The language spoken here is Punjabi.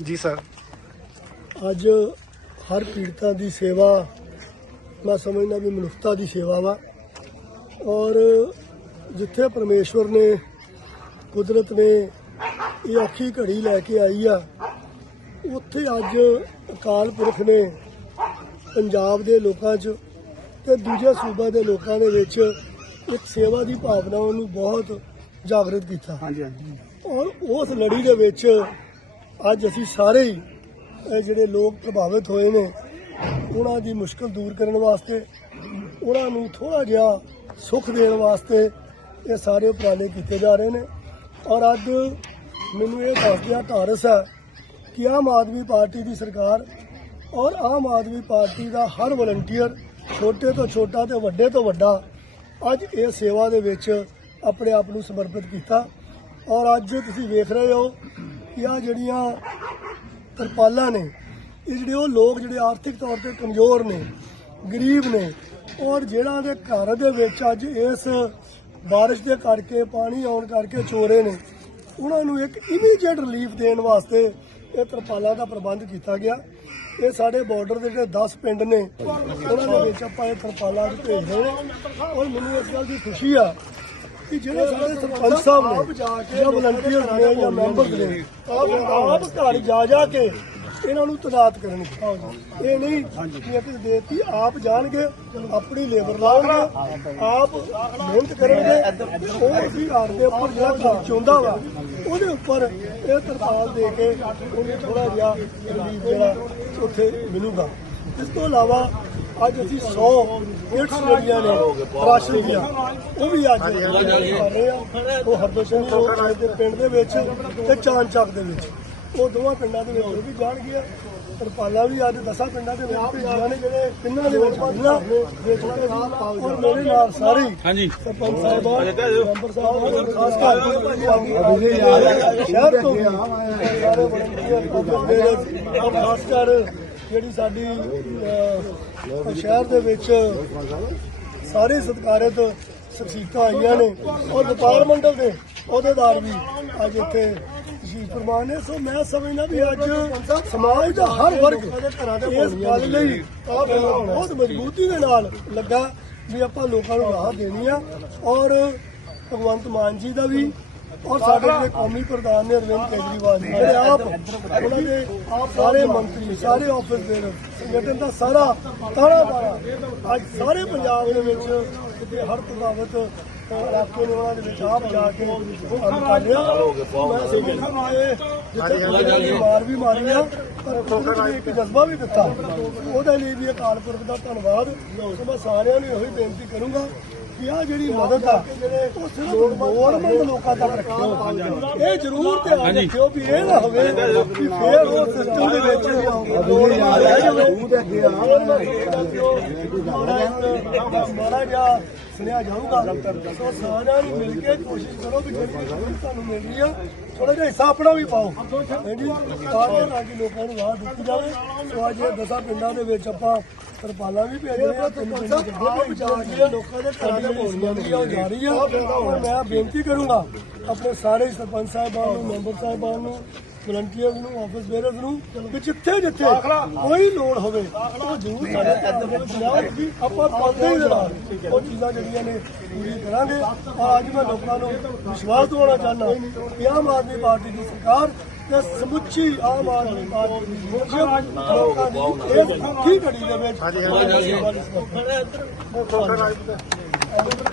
ਜੀ ਸਰ। ਅੱਜ ਹਰ ਪੀੜਤਾਂ ਦੀ ਸੇਵਾ ਮੈਂ ਸਮਝਦਾ ਵੀ ਮਨੁੱਖਤਾ ਦੀ ਸੇਵਾ ਵਾ। ਔਰ ਜਿੱਥੇ ਪਰਮੇਸ਼ਵਰ ਨੇ ਕੁਦਰਤ ਨੇ ਇਹ ਔਖੀ ਘੜੀ ਲੈ ਕੇ ਆਈ ਆ ਉੱਥੇ ਅੱਜ ਅਕਾਲ ਪੁਰਖ ਨੇ ਪੰਜਾਬ ਦੇ ਲੋਕਾਂ 'ਚ ਤੇ ਦੂਜੇ ਸੂਬਾ ਦੇ ਲੋਕਾਂ ਦੇ ਵਿੱਚ ਇੱਕ ਸੇਵਾ ਦੀ ਭਾਵਨਾ ਨੂੰ ਬਹੁਤ ਜਾਗਰਤ ਕੀਤਾ। ਹਾਂਜੀ ਹਾਂਜੀ। ਔਰ ਉਸ ਲੜੀ ਦੇ ਵਿੱਚ ਅੱਜ ਅਸੀਂ ਸਾਰੇ ਹੀ ਇਹ ਜਿਹੜੇ ਲੋਕ ਪ੍ਰਭਾਵਿਤ ਹੋਏ ਨੇ, ਉਹਨਾਂ ਦੀ ਮੁਸ਼ਕਲ ਦੂਰ ਕਰਨ ਵਾਸਤੇ, ਉਹਨਾਂ ਨੂੰ ਥੋੜਾ ਜਿਹਾ ਸੁੱਖ ਦੇਣ ਵਾਸਤੇ ਇਹ ਸਾਰੇ ਉਪਰਾਲੇ ਕੀਤੇ ਜਾ ਰਹੇ ਨੇ। ਔਰ ਅੱਜ ਮੈਨੂੰ ਇਹ ਦੱਸਦਿਆਂ ਧਾਰਸ ਹੈ ਕਿ ਆਮ ਆਦਮੀ ਪਾਰਟੀ ਦੀ ਸਰਕਾਰ ਔਰ ਆਮ ਆਦਮੀ ਪਾਰਟੀ ਦਾ ਹਰ ਵਲੰਟੀਅਰ ਛੋਟੇ ਤੋਂ ਛੋਟਾ ਤੇ ਵੱਡੇ ਤੋਂ ਵੱਡਾ, ਅੱਜ ਇਹ ਸੇਵਾ ਦੇ ਵਿੱਚ ਆਪਣੇ ਆਪ ਨੂੰ ਸਮਰਪਿਤ ਕੀਤਾ। ਔਰ ਅੱਜ ਤੁਸੀਂ ਵੇਖ ਰਹੇ ਹੋ ਕਿ ਆ ਜਿਹੜੀਆਂ ਤਰਪਾਲਾਂ ਨੇ, ਇਹ ਜਿਹੜੇ ਉਹ ਲੋਕ ਜਿਹੜੇ ਆਰਥਿਕ ਤੌਰ ਤੇ ਕਮਜ਼ੋਰ ਨੇ, ਗਰੀਬ ਨੇ, ਔਰ ਜਿਹੜਾ ਦੇ ਘਰ ਦੇ ਵਿੱਚ ਅੱਜ ਇਸ ਬਾਰਿਸ਼ ਦੇ ਕਰਕੇ, ਪਾਣੀ ਆਉਣ ਕਰਕੇ ਚੋਰੇ ਨੇ, ਉਹਨਾਂ ਨੂੰ ਇੱਕ ਇਮੀਡੀਏਟ ਰਿਲੀਫ ਦੇਣ ਵਾਸਤੇ ਇਹ ਤਰਪਾਲਾਂ ਦਾ ਪ੍ਰਬੰਧ ਕੀਤਾ ਗਿਆ। ਇਹ ਸਾਡੇ ਬਾਰਡਰ ਦੇ ਜਿਹੜੇ 10 ਪਿੰਡ ਨੇ, ਉਹਨਾਂ ਦੇ ਵਿੱਚ ਆਪਾਂ ਇਹ ਤਰਪਾਲਾਂ ਅੱਜ ਭੇਜ ਰਹੇ ਹਾਂ। ਔਰ ਮੈਨੂੰ ਇਸ ਗੱਲ ਦੀ ਖੁਸ਼ੀ ਆ ਕਿ ਜਿਹੜੇ ਸਾਡੇ ਸਰਪੰਚ ਸਾਹਿਬ ਨੇ ਜਾਂ ਵਲੰਟੀਅਰ ਨੇ ਜਾਂ ਮੈਂਬਰ ਨੇ ਆਪ ਆਪ ਘਰ ਜਾ ਜਾ ਕੇ ਇਹਨਾਂ ਨੂੰ ਤਨਾਤ ਕਰਨਗੇ। ਇਹ ਨਹੀਂ ਕਿ ਇੱਕ ਦੇਤੀ ਆਪ ਜਾਣਗੇ ਆਪਣੀ ਲੇਬਰ ਲਾਉਣਗੇ ਆਪ ਮਿਹਨਤ ਕਰਨਗੇ। ਉਹ ਦੇ ਉੱਪਰ ਜਿਹੜਾ ਖਰਚ ਹੁੰਦਾ ਵਾ ਉਹਦੇ ਉੱਪਰ ਇਹ ਤਰਪਾਲ ਦੇ ਕੇ ਉਹਨੂੰ ਥੋੜਾ ਜਿਹਾ ਰਿਲੀਫ ਜਿਹੜਾ ਉੱਥੇ ਮਿਲੂਗਾ। ਇਸ ਤੋਂ ਇਲਾਵਾ ਅੱਜ ਅਸੀਂ 100 ਕਿਟਸ ਜਿਹੜੀਆਂ ਨੇ ਰਾਸ਼ਨ ਦੀਆਂ। ਉਹ ਵੀ ਅੱਜ ਕਰ ਰਹੇ ਆ। ਉਹ ਹਰਦੋਸ਼ਨੀ ਰੋਡ ਦੇ ਪਿੰਡ ਦੇ ਵਿੱਚ ਤੇ ਚਾਨ ਚੱਕ ਦੇ ਵਿੱਚ। ਉਹ ਦੋਵਾਂ ਪਿੰਡਾਂ ਦੇ ਵਿੱਚ ਉਹ ਵੀ ਜਾਣਗੀਆਂ। ਤਰਪਾਲਾਂ ਵੀ ਅੱਜ ਦਸਾਂ ਪਿੰਡਾਂ ਦੇ ਵਿੱਚ ਭੇਜੀਆਂ ਨੇ ਜਿਹੜੇ ਪਿੰਡਾਂ ਦੇ ਵਿੱਚ ਭੇਜੀਆਂ ਵੇਚਣਗੇ ਵੀ ਔਰ ਮੇਰੇ ਨਾਲ ਸਾਰੇ ਹਾਂਜੀ। ਸਰਪੰਚ ਸਾਹਿਬਾਨ ਮੈਂਬਰ ਸਾਹਿਬਾਨ ਖਾਸ ਕਰ ਸ਼ਹਿਰ ਤੋਂ ਵੀ। ਸਾਰੇ volunteer ਔਰ ਖਾਸ ਕਰ ਜਿਹੜੀ ਸਾਡੀ ਸ਼ਹਿਰ ਦੇ ਵਿੱਚ ਸਾਰੇ ਸਤਿਕਾਰਤ ਸ਼ਖਸੀਅਤਾਂ ਆਈਆਂ ਨੇ। ਔਰ ਵਪਾਰ ਮੰਡਲ ਦੇ ਅਹੁਦੇਦਾਰ ਵੀ ਅੱਜ ਇੱਥੇ ਤਸ਼ਰੀਫ ਫਰਮਾਨ ਨੇ। ਸੋ ਮੈਂ ਸਮਝਦਾ ਵੀ ਅੱਜ ਸਮਾਜ ਦਾ ਹਰ ਵਰਗ ਇਸ ਗੱਲ ਲਈ ਬਹੁਤ ਮਜ਼ਬੂਤੀ ਦੇ ਨਾਲ ਲੱਗਾ ਵੀ ਆਪਾਂ ਲੋਕਾਂ ਨੂੰ ਰਾਹ ਦੇਣੀ ਆ। ਔਰ ਭਗਵੰਤ ਮਾਨ ਜੀ ਦਾ ਵੀ ਔਰ ਸਾਡੇ ਜਿਹੜੇ ਕੌਮੀ ਪ੍ਰਧਾਨ ਨੇ ਅਰਵਿੰਦ ਕੇਜਰੀਵਾਲ ਜੀ ਜਿਹੜੇ ਆਪ ਉਹਨਾਂ ਦੇ ਆਪ ਸਾਰੇ ਮੰਤਰੀ ਸਾਰੇ ਆਫਿਸ ਦੇ ਸੰਗਠਨ ਦਾ ਸਾਰਾ ਤਾਣਾ ਬਾਣਾ ਅੱਜ ਸਾਰੇ ਪੰਜਾਬ ਦੇ ਵਿੱਚ ਜਿਹੜੇ ਹੜ੍ਹ ਪ੍ਰਭਾਵਿਤ ਇਲਾਕੇ ਨੇ ਉਹਨਾਂ ਦੇ ਵਿੱਚ ਆਪ ਜਾ ਕੇ ਕੰਮ ਕਰ ਰਿਹਾ ਮੈਂ ਸਮਝਦਾ ਕਿ ਜਿੱਥੇ ਮਾਰ ਵੀ ਮਾਰੀ ਆ ਪਰ ਨੇ ਇੱਕ ਜਜ਼ਬਾ ਵੀ ਦਿੱਤਾ। ਉਹਦੇ ਲਈ ਵੀ ਅਕਾਲ ਪੁਰਖ ਦਾ ਧੰਨਵਾਦ। ਸੋ ਮੈਂ ਸਾਰਿਆਂ ਨੂੰ ਇਹੋ ਹੀ ਬੇਨਤੀ ਕਰੂੰਗਾ ਕਿ ਆ ਜਿਹੜੀ ਮਦਦ ਆ ਉਹ ਸਿਰਫ ਲੋੜਵੰਦ ਲੋਕਾਂ ਤੱਕ ਰੱਖਿਓ। ਇਹ ਜ਼ਰੂਰ ਧਿਆਨ ਰੱਖਿਓ ਵੀ ਇਹ ਨਾ ਹੋਵੇ ਕਿ ਫੇਰ ਉਹ ਸਿਸਟਮ ਦੇ ਵਿੱਚ ਲੋੜਵੰਦ ਰਹਿ ਜਾਵੇ ਮਾੜਾ ਜਿਹਾ ਸੁਣਿਆ ਜਾਊਗਾ। ਸੋ ਸਾਰਿਆਂ ਨੂੰ ਮਿਲ ਕੇ ਕੋਸ਼ਿਸ਼ ਕਰੋ ਵੀ ਜਿਹੜੀ ਤੁਹਾਨੂੰ ਮਿਲ ਰਹੀ ਆ ਥੋੜਾ ਜਿਹਾ ਹਿੱਸਾ ਆਪਣਾ ਵੀ ਪਾਓ। ਹਾਂਜੀ ਤਾਂ ਕਿ ਨਾ ਕਿ ਲੋਕਾਂ ਨੂੰ ਰਾਹ ਦਿੱਤੀ ਜਾਵੇ। ਸੋ ਅੱਜ ਇਹ ਦਸਾਂ ਪਿੰਡਾਂ ਦੇ ਵਿੱਚ ਆਪਾਂ ਤਰਪਾਲਾਂ ਵੀ ਭੇਜ ਰਹੇ ਆ ਚ ਅੱਗੇ ਜਾ ਕੇ ਲੋਕਾਂ ਦੇ ਘਰਾਂ ਦੇ ਵੀ ਉਹ ਜਾ ਰਹੀ ਆ ਮੈਂ ਬੇਨਤੀ ਕਰੂੰਗਾ ਆਪਣੇ ਸਾਰੇ ਸਰਪੰਚ ਸਾਹਿਬਾਨ ਨੂੰ ਮੈਂਬਰ ਸਾਹਿਬਾਨ ਨੂੰ ਵਲੰਟੀਅਰਸ ਨੂੰ ਆਫਿਸ ਬੇਅਰਸ ਨੂੰ ਕਿ ਜਿੱਥੇ ਜਿੱਥੇ ਕੋਈ ਲੋੜ ਹੋਵੇ ਉਹ ਜ਼ਰੂਰ ਸਾਡੇ ਦੇ ਵਿੱਚ ਲਿਆਓ ਆਪਾਂ ਪਾਉਂਦੇ ਹੀ ਨਾਲ ਉਹ ਚੀਜ਼ਾਂ ਜਿਹੜੀਆਂ ਨੇ ਪੂਰੀ ਕਰਾਂਗੇ। ਔਰ ਅੱਜ ਮੈਂ ਲੋਕਾਂ ਨੂੰ ਵਿਸ਼ਵਾਸ ਦਿਵਾਉਣਾ ਚਾਹੁੰਦਾ ਕਿ ਆਮ ਆਦਮੀ ਪਾਰਟੀ ਦੀ ਸਰਕਾਰ ਤੇ ਸਮੁੱਚੀ ਆਮ ਆਦਮੀ ਪਾਰਟੀ ਦੀ ਲੋਕਾਂ ਦੀ ਇਸ ਔਖੀ ਘੜੀ ਦੇ ਵਿੱਚ